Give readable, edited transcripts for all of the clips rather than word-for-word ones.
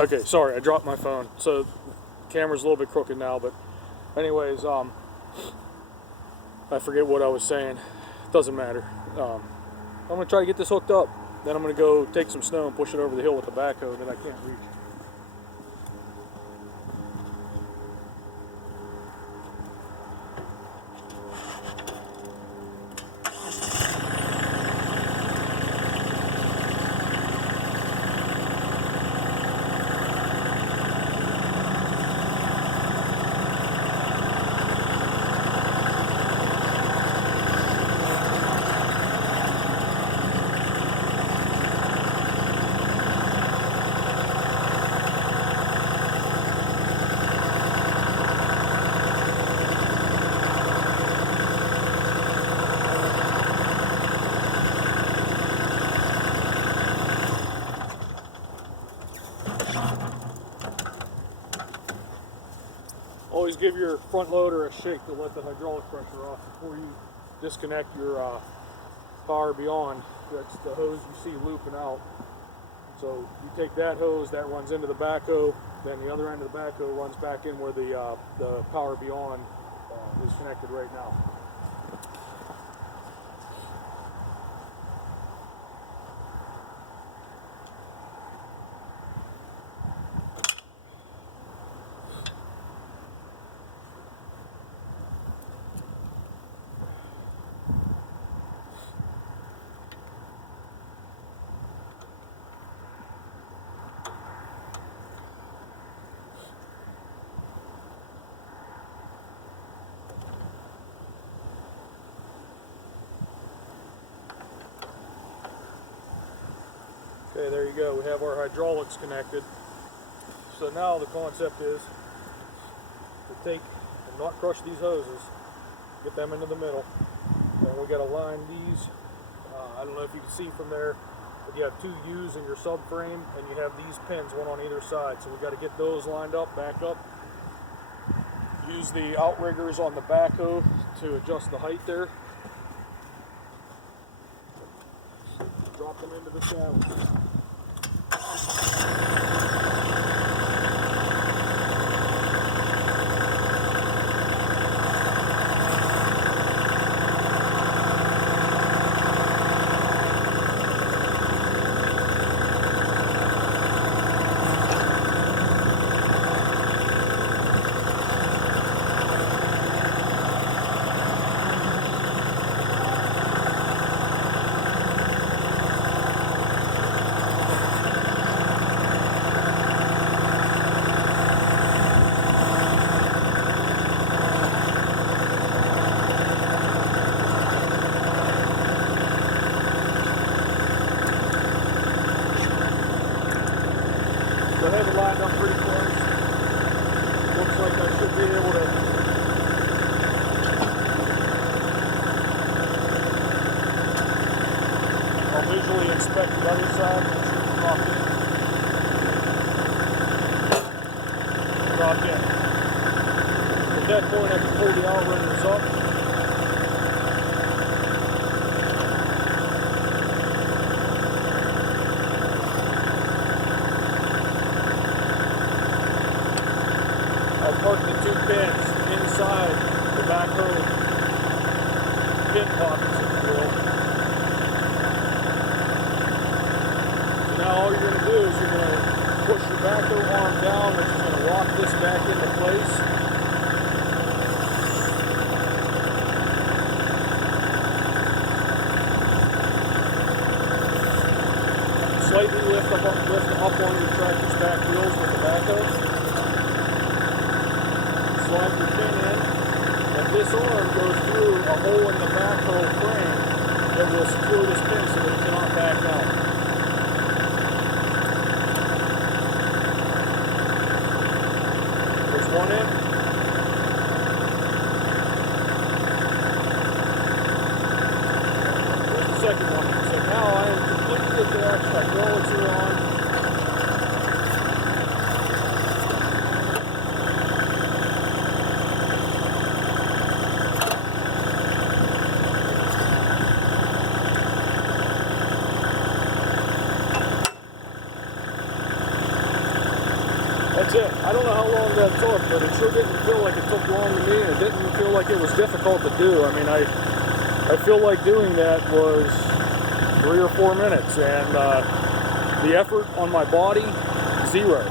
Okay, sorry, I dropped my phone. So the camera's a little bit crooked now, but anyways, I forget what I was saying. Doesn't matter. I'm gonna try to get this hooked up. Then I'm gonna go take some snow and push it over the hill with the backhoe that I can't reach. Always give your front loader a shake to let the hydraulic pressure off before you disconnect your power beyond. That's the hose you see looping out. So you take that hose, that runs into the backhoe, then the other end of the backhoe runs back in where the power beyond is connected right now. Okay, there you go. We have our hydraulics connected. So now the concept is to take and not crush these hoses, get them into the middle, and we got to line these. I don't know if you can see from there, but you have two U's in your subframe, and you have these pins, one on either side. So we got to get those lined up, back up. Use the outriggers on the backhoe to adjust the height there. Drop them into the saddle. So I have it lined up pretty close. Looks like I should be able to I'll visually inspect the other side, make sure it's dropped in. Dropped in. At that point I can pull the outriggers up. Park the two pins inside the backhoe pin pockets, if you will. So now all you're going to do is you're going to push your backhoe arm down, which is going to lock this back into place. Slightly lift up on your tractor's back wheels with the backhoe. Slide your pin in, and this arm goes through a hole in the backhoe frame that will secure this pin so that it cannot back out. There's one in. There's the second one in. So now I am completely attached. Hydraulics are on. That's it. I don't know how long that took, but it sure didn't feel like it took long to me, and it didn't feel like it was difficult to do. I mean, I feel like doing that was 3 or 4 minutes, and the effort on my body, zero.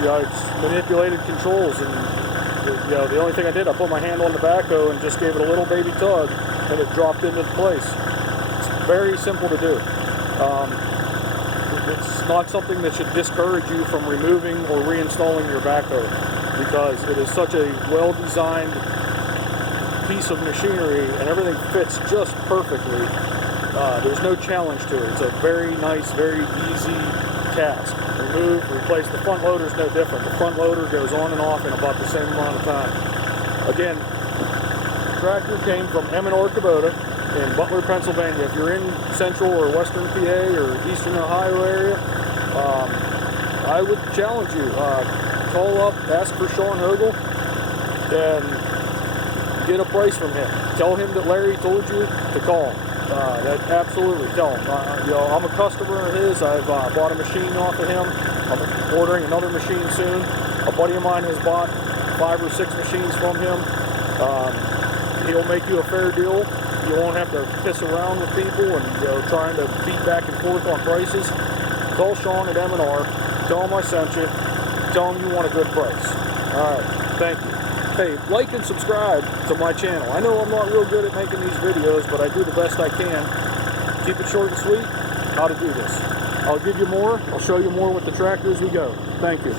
You know, I just manipulated controls, and you know, the only thing I did, I put my hand on the backhoe and just gave it a little baby tug, and it dropped into place. It's very simple to do. It's not something that should discourage you from removing or reinstalling your backhoe, because it is such a well-designed piece of machinery and everything fits just perfectly. There's no challenge to it. It's a very nice, very easy task. Remove, replace. The front loader is no different. The front loader goes on and off in about the same amount of time. Again, the tractor came from M&R Kubota in Butler, Pennsylvania. If you're in central or western PA or eastern Ohio area, I would challenge you. Call up, ask for Sean Hogle, and get a price from him. Tell him that Larry told you to call him. Absolutely, tell him. You know, I'm a customer of his. I've bought a machine off of him. I'm ordering another machine soon. A buddy of mine has bought 5 or 6 machines from him. He'll make you a fair deal. You won't have to piss around with people and, you know, trying to beat back and forth on prices. Call Sean at M&R. Tell him I sent you. Tell him you want a good price. All right, thank you. Hey, like and subscribe to my channel. I know I'm not real good at making these videos, but I do the best I can. Keep it short and sweet. How to do this. I'll give you more. I'll show you more with the tractor as we go. Thank you.